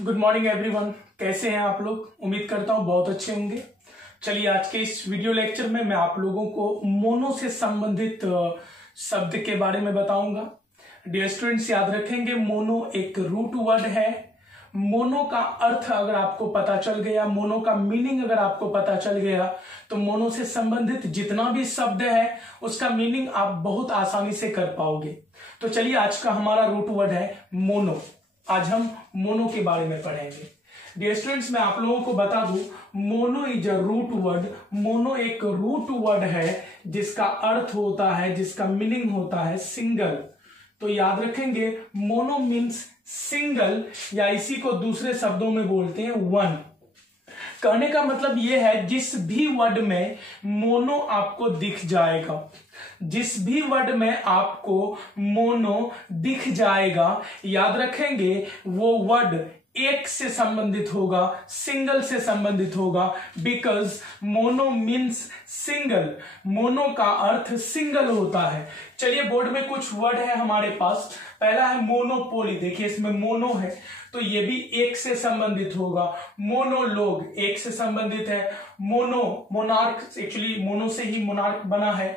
Good morning everyone. कैसे हैं आप लोग? उम्मीद करता हूं बहुत अच्छे होंगे। चलिए आज के इस वीडियो लेक्चर में मैं आप लोगों को मोनो से संबंधित शब्द के बारे में बताऊंगा। डियर स्टूडेंट्स, याद रखेंगे मोनो एक रूट वर्ड है। मोनो का अर्थ अगर आपको पता चल गया, मोनो का मीनिंग अगर आपको पता चल गया, तो मोनो से संबंधित जितना भी शब्द है उसका मीनिंग आप बहुत आसानी से कर पाओगे। तो चलिए आज का हमारा रूट वर्ड है मोनो। आज हम मोनो के बारे में पढ़ेंगे। डियर स्टूडेंट्स, मैं आप लोगों को बता दूं, mono is a root word. Mono एक रूट वर्ड है जिसका अर्थ होता है, जिसका मीनिंग होता है सिंगल। तो याद रखेंगे मोनो मीन्स सिंगल, या इसी को दूसरे शब्दों में बोलते हैं वन। कहने का मतलब यह है जिस भी वर्ड में मोनो आपको दिख जाएगा, जिस भी वर्ड में आपको मोनो दिख जाएगा, याद रखेंगे वो वर्ड एक से संबंधित होगा, सिंगल से संबंधित होगा। Because mono means single, mono का अर्थ सिंगल होता है। चलिए बोर्ड में कुछ वर्ड है हमारे पास। पहला है मोनोपोली। देखिए इसमें मोनो है तो ये भी एक से संबंधित होगा। मोनोलोग एक से संबंधित है। मोनो मोनार्क, एक्चुअली मोनो से ही मोनार्क बना है,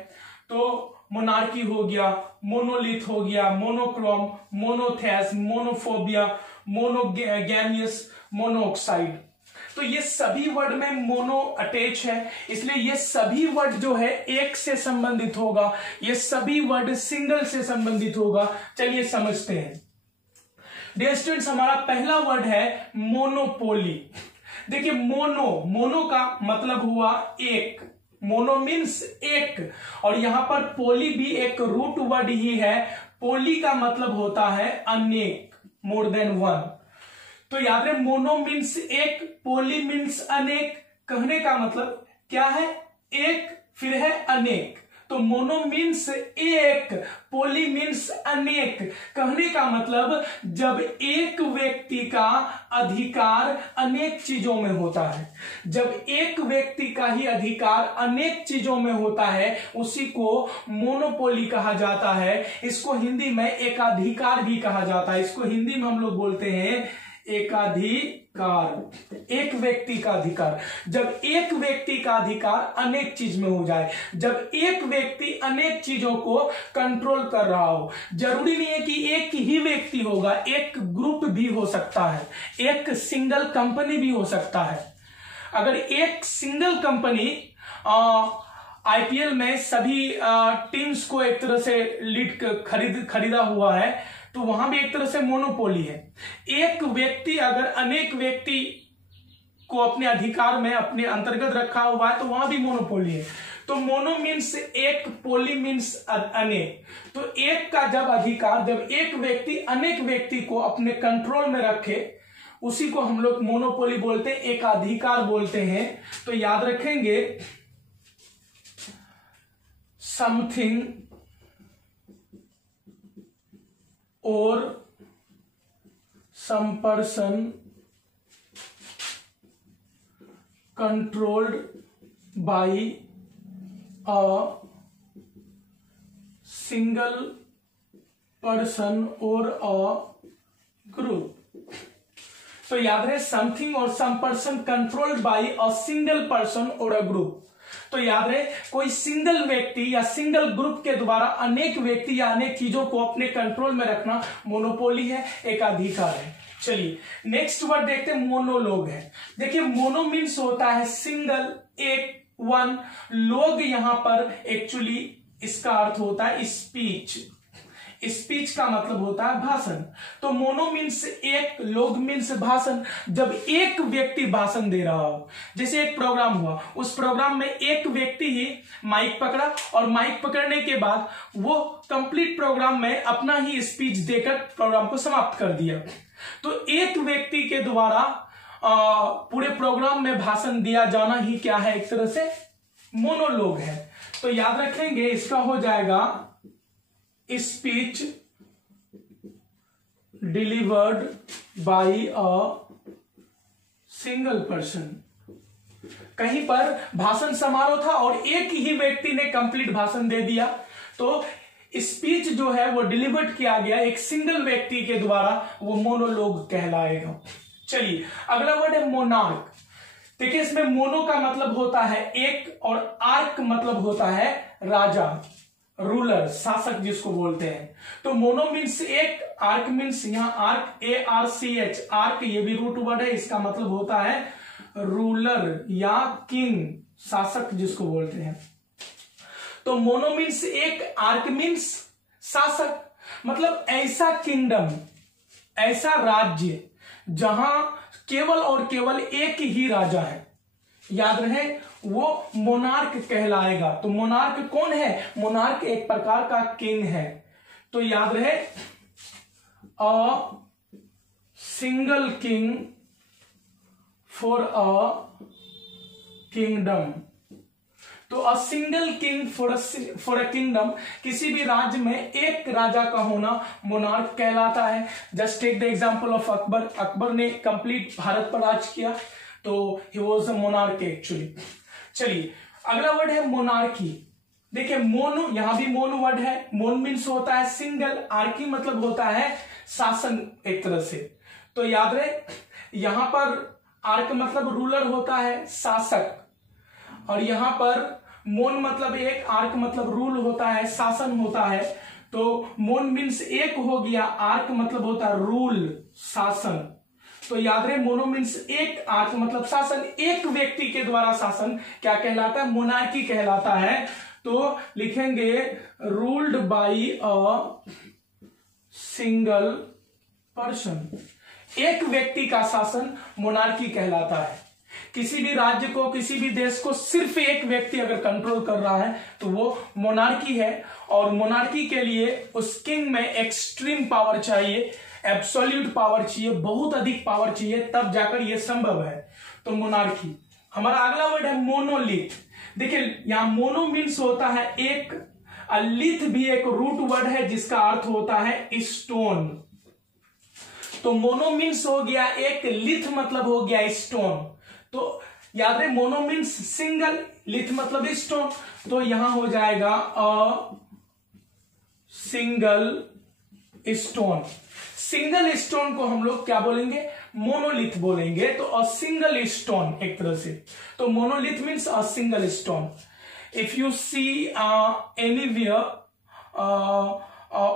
तो मोनार्की हो गया, मोनोलिथ हो गया, मोनोक्रोम, मोनोथेस, मोनोफोबिया, मोनोगैमियस, मोनोऑक्साइड। तो ये सभी वर्ड में मोनो अटैच है, इसलिए ये सभी वर्ड जो है एक से संबंधित होगा, ये सभी वर्ड सिंगल से संबंधित होगा। चलिए समझते हैं। डियर स्टूडेंट्स, हमारा पहला वर्ड है मोनोपोली। देखिए मोनो का मतलब हुआ एक, मोनो मीन्स एक, और यहां पर पोली भी एक रूट वर्ड ही है। पोली का मतलब होता है अनेक, मोर देन वन। तो याद रहे मोनो मीन्स एक, पोली मीन्स अनेक। कहने का मतलब क्या है? एक, फिर है अनेक। तो मोनो मीन्स एक, पोली मीन्स अनेक। कहने का मतलब जब एक व्यक्ति का अधिकार अनेक चीजों में होता है, जब एक व्यक्ति का ही अधिकार अनेक चीजों में होता है, उसी को मोनोपोली कहा जाता है। इसको हिंदी में एकाधिकार भी कहा जाता है। इसको हिंदी में हम लोग बोलते हैं एकाधिकार, एक व्यक्ति का अधिकार। जब एक व्यक्ति का अधिकार अनेक चीज में हो जाए, जब एक व्यक्ति अनेक चीजों को कंट्रोल कर रहा हो। जरूरी नहीं है कि एक ही व्यक्ति होगा, एक ग्रुप भी हो सकता है, एक सिंगल कंपनी भी हो सकता है। अगर एक सिंगल कंपनी आईपीएल में सभी टीम्स को एक तरह से लीड खरीदा हुआ है, तो वहां भी एक तरह से मोनोपोली है। एक व्यक्ति अगर अनेक व्यक्ति को अपने अधिकार में, अपने अंतर्गत रखा हुआ है, तो वहां भी मोनोपोली है। तो मोनो मीन्स एक, पोली मीन्स अनेक। तो एक का जब अधिकार, जब एक व्यक्ति अनेक व्यक्ति को अपने कंट्रोल में रखे, उसी को हम लोग मोनोपोली बोलते हैं, एकाधिकार बोलते हैं। तो याद रखेंगे something or some person controlled by a single person or a group। तो याद रहे समथिंग और some person controlled by a single person और अ ग्रुप। तो याद रहे कोई सिंगल व्यक्ति या सिंगल ग्रुप के द्वारा अनेक व्यक्ति या अनेक चीजों को अपने कंट्रोल में रखना मोनोपोली है, एकाधिकार है। चलिए नेक्स्ट वर्ड देखते हैं, मोनोलोग है। देखिए मोनो मीन्स होता है सिंगल, एक, वन। लोग यहां पर एक्चुअली इसका अर्थ होता है स्पीच। स्पीच का मतलब होता है भाषण। तो मोनो मीन्स एक, लोग मीन्स भाषण। जब एक व्यक्ति भाषण दे रहा हो, जैसे एक प्रोग्राम हुआ, उस प्रोग्राम में एक व्यक्ति ही माइक पकड़ा और माइक पकड़ने के बाद वो कंप्लीट प्रोग्राम में अपना ही स्पीच देकर प्रोग्राम को समाप्त कर दिया। तो एक व्यक्ति के द्वारा पूरे प्रोग्राम में भाषण दिया जाना ही क्या है? एक तरह से मोनोलोग है। तो याद रखेंगे इसका हो जाएगा speech delivered by a single person. कहीं पर भाषण समारोह था और एक ही व्यक्ति ने कंप्लीट भाषण दे दिया, तो स्पीच जो है वो डिलीवर्ड किया गया एक सिंगल व्यक्ति के द्वारा, वो मोनोलोग कहलाएगा। चलिए अगला वर्ड है मोनार्क। देखिए इसमें मोनो का मतलब होता है एक और आर्क मतलब होता है राजा, रूलर, शासक जिसको बोलते हैं। तो मोनो मीन्स एक, आर्क मीन्स यहां आर्क ARCH, आर्क ये भी रूट वर्ड है, इसका मतलब होता है रूलर या किंग, शासक जिसको बोलते हैं। तो मोनो मीन्स एक, आर्क मीन्स शासक, मतलब ऐसा किंगडम, ऐसा राज्य जहां केवल और केवल एक ही राजा है, याद रहे वो मोनार्क कहलाएगा। तो मोनार्क कौन है? मोनार्क एक प्रकार का किंग है। तो याद रहे a single king for a kingdom. तो a single king for a kingdom, किसी भी राज्य में एक राजा का होना मोनार्क कहलाता है। Just take the example of Akbar. Akbar ने कंप्लीट भारत पर राज किया, तो he was a monarch actually. चलिए अगला वर्ड है मोनार्की। देखिए मोनो, यहां भी मोनो वर्ड है। मोन मीन्स होता है सिंगल, आर्की मतलब होता है शासन एक तरह से। तो याद रहे यहां पर आर्क मतलब रूलर होता है, शासक, और यहां पर मोन मतलब एक, आर्क मतलब रूल होता है, शासन होता है। तो मोन मीन्स एक हो गया, आर्क मतलब होता है रूल, शासन। तो याद रहे मोनो मीन्स एक, आर्क मतलब शासन, एक व्यक्ति के द्वारा शासन क्या कहलाता है? मोनार्की कहलाता है। तो लिखेंगे ruled by a single person, एक व्यक्ति का शासन मोनार्की कहलाता है। किसी भी राज्य को, किसी भी देश को सिर्फ एक व्यक्ति अगर कंट्रोल कर रहा है तो वो मोनार्की है। और मोनार्की के लिए उस किंग में एक्सट्रीम पावर चाहिए, एब्सोल्यूट पावर चाहिए, बहुत अधिक पावर चाहिए, तब जाकर यह संभव है। तो मोनार्की। हमारा अगला वर्ड है मोनोलिथ। देखिए यहां मोनो मीन्स होता है एक, लिथ भी एक रूट वर्ड है जिसका अर्थ होता है स्टोन। तो मोनो मीन्स हो गया एक, लिथ मतलब हो गया स्टोन। तो याद रहे मोनो मीन्स सिंगल, लिथ मतलब स्टोन। तो यहां हो जाएगा अ सिंगल स्टोन। सिंगल स्टोन को हम लोग क्या बोलेंगे? मोनोलिथ बोलेंगे। तो अ सिंगल स्टोन एक तरह से। तो monolith means a single stone. If you see anywhere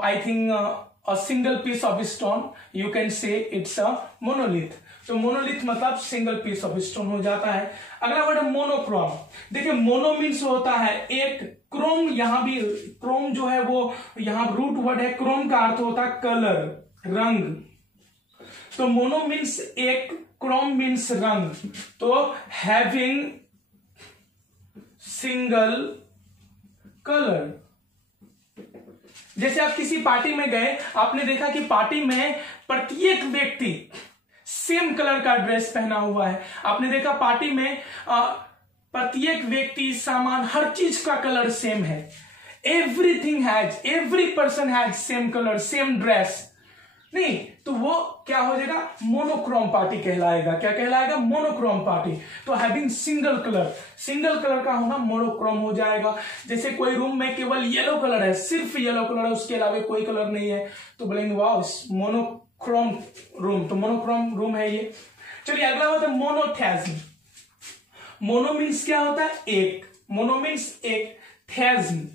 I think a single piece of stone, you can say it's a monolith। तो मोनोलिथ मतलब सिंगल पीस ऑफ स्टोन हो जाता है। अगला वर्ड है मोनोक्रोम। देखिए मोनो मीन्स होता है एक, क्रोम, यहां भी क्रोम जो है वो यहां रूट वर्ड है, क्रोम का अर्थ होता है कलर, रंग। तो मोनो मीन्स एक, क्रोम मीन्स रंग। तो हैविंग सिंगल कलर। जैसे आप किसी पार्टी में गए, आपने देखा कि पार्टी में प्रत्येक व्यक्ति सेम कलर का ड्रेस पहना हुआ है। आपने देखा पार्टी में प्रत्येक व्यक्ति, सामान, हर चीज का कलर सेम है। Everything has, every person has same colour, same dress. नहीं तो वो क्या हो जाएगा? मोनोक्रोम पार्टी कहलाएगा। क्या कहलाएगा? Monochrome party. तो having single colour, single colour का होना मोनोक्रोम हो जाएगा। जैसे कोई रूम में केवल येलो कलर है, सिर्फ येलो कलर है, उसके अलावा कोई कलर नहीं है, तो बोलेंगे वाह मोनोक्रोम रूम। तो मोनोक्रोम रूम है ये। चलिए अगला होता है मोनोथेज्म। मोनो मीन्स क्या होता है? एक, मोनो मीन्स एक, थेज्म,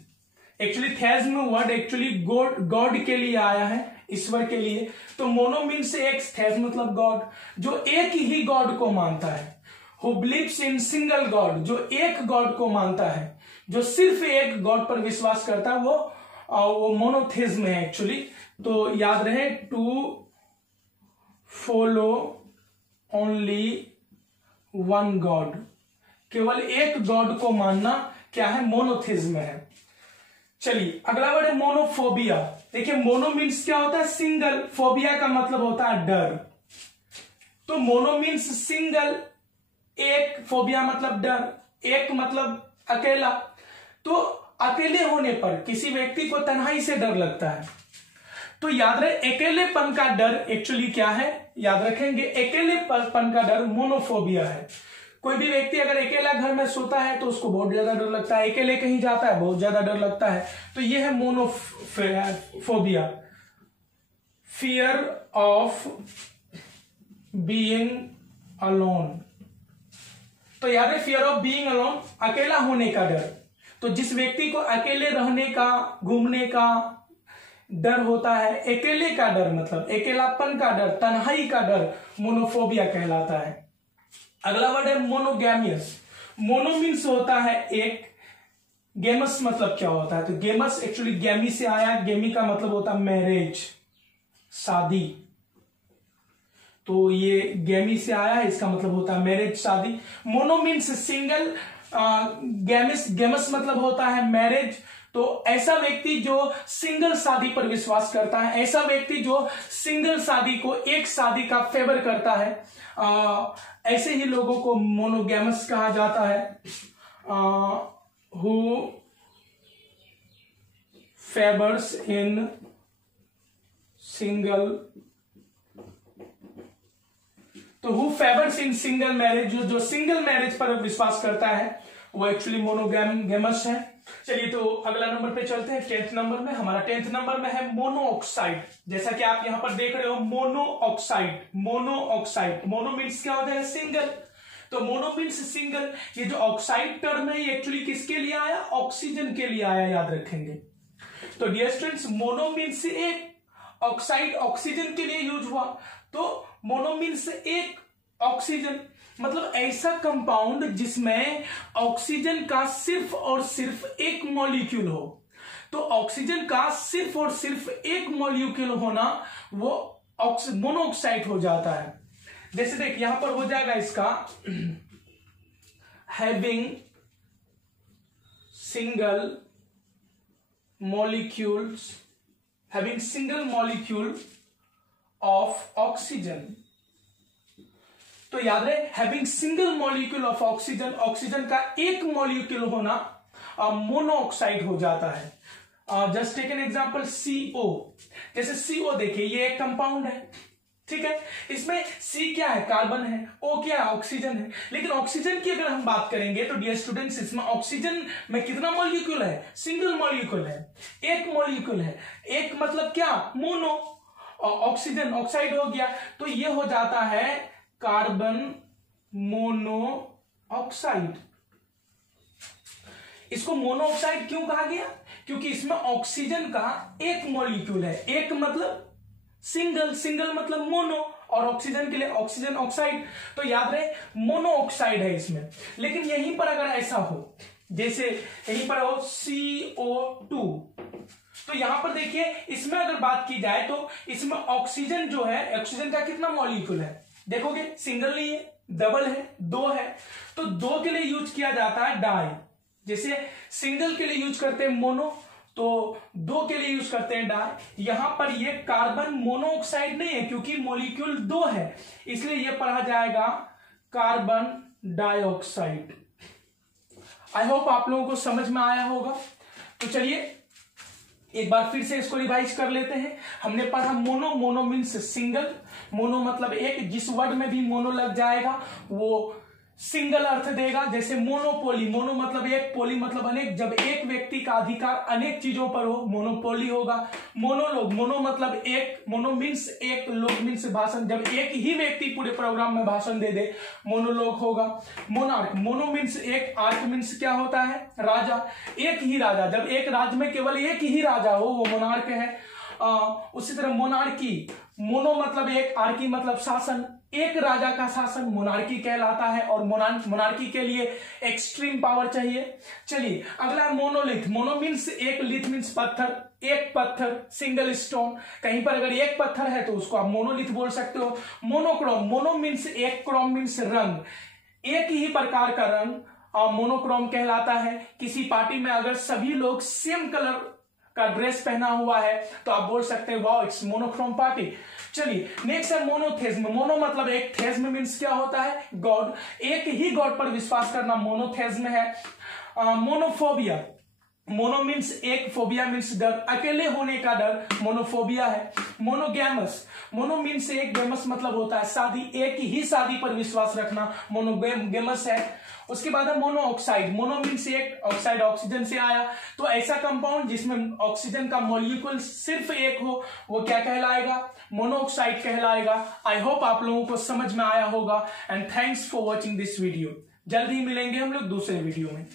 एक्चुअली थेज्म वर्ड एक्चुअली गॉड के लिए आया है, ईश्वर के लिए। तो मोनो मीन्स एक, थेज मतलब गॉड, जो एक ही गॉड को मानता है। Who believes in single God, जो एक गॉड को मानता है, जो सिर्फ एक गॉड पर विश्वास करता है, वो मोनोथेज्म है एक्चुअली। तो याद रहे to follow only one god, केवल एक गॉड को मानना क्या है? मोनोथेज्म है। चलिए अगला वर्ड है मोनोफोबिया। देखिए मोनो मीन्स क्या होता है? सिंगल, फोबिया का मतलब होता है डर। तो मोनो मीन्स सिंगल, एक, फोबिया मतलब डर, एक मतलब अकेला। तो अकेले होने पर किसी व्यक्ति को तन्हाई से डर लगता है। तो याद रहे अकेलेपन का डर एक्चुअली क्या है? याद रखेंगे अकेलेपन का डर मोनोफोबिया है। कोई भी व्यक्ति अगर अकेला घर में सोता है तो उसको बहुत ज्यादा डर लगता है, अकेले कहीं जाता है बहुत ज्यादा डर लगता है। तो यह है monophobia, fear of being alone. तो याद है फियर ऑफ बीइंग अलोन, अकेला होने का डर। तो जिस व्यक्ति को अकेले रहने का, घूमने का डर होता है, अकेले का डर मतलब अकेलापन का डर, तन्हाई का डर, मोनोफोबिया कहलाता है। अगला वर्ड है मोनोगैमियस। मोनो मीन्स होता है एक, गेमस मतलब क्या होता है, तो गेमस एक्चुअली गैमी से आया, गेमी का मतलब होता है मैरिज, शादी। तो ये गैमी से आया है, इसका मतलब होता है मैरिज, शादी। मोनो मीन्स सिंगल, गेमस मतलब होता है मैरिज। तो ऐसा व्यक्ति जो सिंगल शादी पर विश्वास करता है, ऐसा व्यक्ति जो सिंगल शादी को, एक शादी का फेवर करता है, ऐसे ही लोगों को मोनोगैमस कहा जाता है। Who favors in single, तो who favors in single marriage, जो सिंगल मैरिज पर विश्वास करता है वो एक्चुअली मोनोगैमस है। चलिए तो अगला नंबर पे चलते हैं, 10th नंबर में। हमारा 10th नंबर में है मोनोऑक्साइड। जैसा कि आप यहां पर देख रहे हो मोनोऑक्साइड, मोनोऑक्साइड, मोनो मीन्स क्या होता है, सिंगल। तो मोनो मीन्स सिंगल। ये जो ऑक्साइड टर्म है ये एक्चुअली किसके लिए आया, ऑक्सीजन के लिए आया, याद रखेंगे। तो डियर स्टूडेंट्स, मोनो मीन्स एक, ऑक्साइड ऑक्सीजन के लिए यूज हुआ। तो मोनो मीन्स एक, ऑक्सीजन मतलब ऐसा कंपाउंड जिसमें ऑक्सीजन का सिर्फ और सिर्फ एक मॉलिक्यूल हो। तो ऑक्सीजन का सिर्फ और सिर्फ एक मॉलिक्यूल होना वो मोनोऑक्साइड हो जाता है। जैसे देख यहां पर हो जाएगा इसका having single molecules, having single molecule of oxygen. तो याद रहे having single molecule of oxygen, oxygen का एक मॉलिक्यूल होना मोनोऑक्साइड हो जाता है। Just take an example CO। जैसे CO देखिए ये एक कंपाउंड है, ठीक है, इसमें C क्या है, कार्बन है, O क्या है, ऑक्सीजन है। लेकिन ऑक्सीजन की अगर हम बात करेंगे तो डियर स्टूडेंट्स इसमें ऑक्सीजन में कितना मॉलिक्यूल है, सिंगल मॉलिक्यूल है, एक मॉलिक्यूल है। एक मतलब क्या, मोनो, ऑक्सीजन ऑक्साइड हो गया, तो ये हो जाता है कार्बन मोनोऑक्साइड। इसको मोनोऑक्साइड क्यों कहा गया, क्योंकि इसमें ऑक्सीजन का एक मॉलिक्यूल है, एक मतलब सिंगल, सिंगल मतलब मोनो, और ऑक्सीजन के लिए ऑक्सीजन ऑक्साइड। तो याद रहे मोनोऑक्साइड है इसमें। लेकिन यहीं पर अगर ऐसा हो, जैसे यहीं पर हो CO2, तो यहां पर देखिए इसमें अगर बात की जाए तो इसमें ऑक्सीजन जो है, ऑक्सीजन का कितना मॉलिक्यूल है, देखोगे सिंगल नहीं है, डबल है, दो है। तो दो के लिए यूज किया जाता है डाई। जैसे सिंगल के लिए यूज करते हैं मोनो, तो दो के लिए यूज करते हैं डाई। यहां पर ये कार्बन मोनोऑक्साइड नहीं है क्योंकि मॉलिक्यूल दो है, इसलिए ये पढ़ा जाएगा कार्बन डाइऑक्साइड। आई होप आप लोगों को समझ में आया होगा। तो चलिए एक बार फिर से इसको रिवाइज कर लेते हैं। हमने पढ़ा mono, mono means single, mono मतलब एक, जिस वर्ड में भी मोनो लग जाएगा वो सिंगल अर्थ देगा। जैसे मोनोपोली, मोनो मतलब एक, पोली मतलब अनेक, जब एक व्यक्ति का अधिकार अनेक चीजों पर हो मोनोपोली होगा। मोनोलोग, मोनो मतलब एक, मोनो मीन्स एक, लोग मीन्स भाषण, जब एक ही व्यक्ति पूरे प्रोग्राम में भाषण दे दे मोनोलोग होगा। मोनार्क, मोनो मीन्स एक, आर्क मीन्स क्या होता है, राजा, एक ही राजा, जब एक राज्य में केवल एक ही राजा हो वो मोनार्क है। उसी तरह मोनार्की, मोनो मतलब एक, आर्की मतलब शासन, एक राजा का शासन मोनार्की कहलाता है, और मोनार्की के लिए एक्सट्रीम पावर चाहिए। चलिए अगला मोनोलिथ, मोनो मीन्स एक, लिथ मीन्स पत्थर, एक पत्थर, सिंगल स्टोन। कहीं पर अगर एक पत्थर है तो उसको आप मोनोलिथ बोल सकते हो। मोनोक्रोम, मोनो मीन्स एक, क्रोम मीन्स रंग, एक ही प्रकार का रंग मोनोक्रोम कहलाता है। किसी पार्टी में अगर सभी लोग सेम कलर का ड्रेस पहना हुआ है तो आप बोल सकते हैं वाओ इट्स मोनोक्रोम पार्टी। चलिए नेक्स्ट है मोनोथेज्म, मोनो मतलब एक, थेज्म मीन्स क्या होता है, गॉड, एक ही गॉड पर विश्वास करना मोनोथेज्म है। मोनोफोबिया, मोनो मीन्स एक, फोबिया मीन्स डर, अकेले होने का डर मोनोफोबिया है। मोनोगैमस, मोनो मीन्स एक, गैमस मतलब होता है शादी, एक ही शादी पर विश्वास रखना, मोनोगैमस है। उसके बाद है मोनो ऑक्साइड, मोनो मीन्स एक, ऑक्साइड ऑक्सीजन से आया, तो ऐसा कंपाउंड जिसमें ऑक्सीजन का मॉलिक्यूल सिर्फ एक हो वो क्या कहलाएगा, मोनोऑक्साइड कहलाएगा। आई होप आप लोगों को समझ में आया होगा and thanks for watching this video. जल्द ही मिलेंगे हम लोग दूसरे वीडियो में।